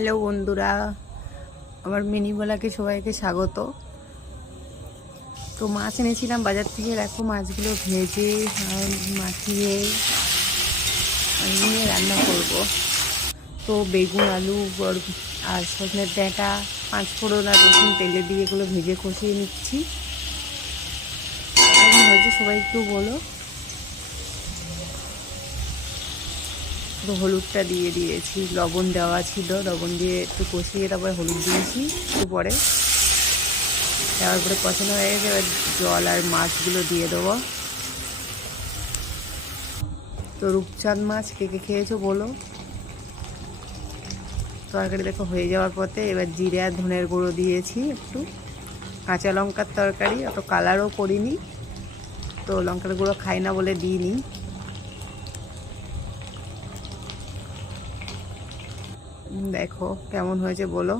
Hello বন্ধুরা, আমার mini ব্লগে সবাইকে স্বাগত। তো মাছ এনেছিলাম বাজার থেকে। দেখো মাছগুলো ভেজে মাখিয়ে নিয়ে রান্না করব। তো বেগুন, আলু আর সজনের ডাঁটা, পাঁচফোড়ন আর রসুন তেলে দিয়ে এগুলো ভেজে কষিয়ে নিচ্ছি। কেমন হয়েছে সবাই একটু বলো। তো হলুদটা দিয়ে দিয়েছি, লবণ দেওয়া ছিল, লবণ দিয়ে একটু কষিয়ে তারপরে হলুদ দিয়েছি একটু পরে। দেওয়ার পরে কষানো হয়ে গেছে, এবার জল আর মাছগুলো দিয়ে দেবো। তো রূপচাঁদ মাছ কে কে খেয়েছো বলো। তরকারি দেখো হয়ে যাওয়ার পথে এবার জিরে আর ধনের গুঁড়ো দিয়েছি একটু। কাঁচা লঙ্কার তরকারি, অত কালারও করিনি, তো লঙ্কার গুঁড়ো খাই না বলে দিইনি। দেখো কেমন হয়েছে বলো।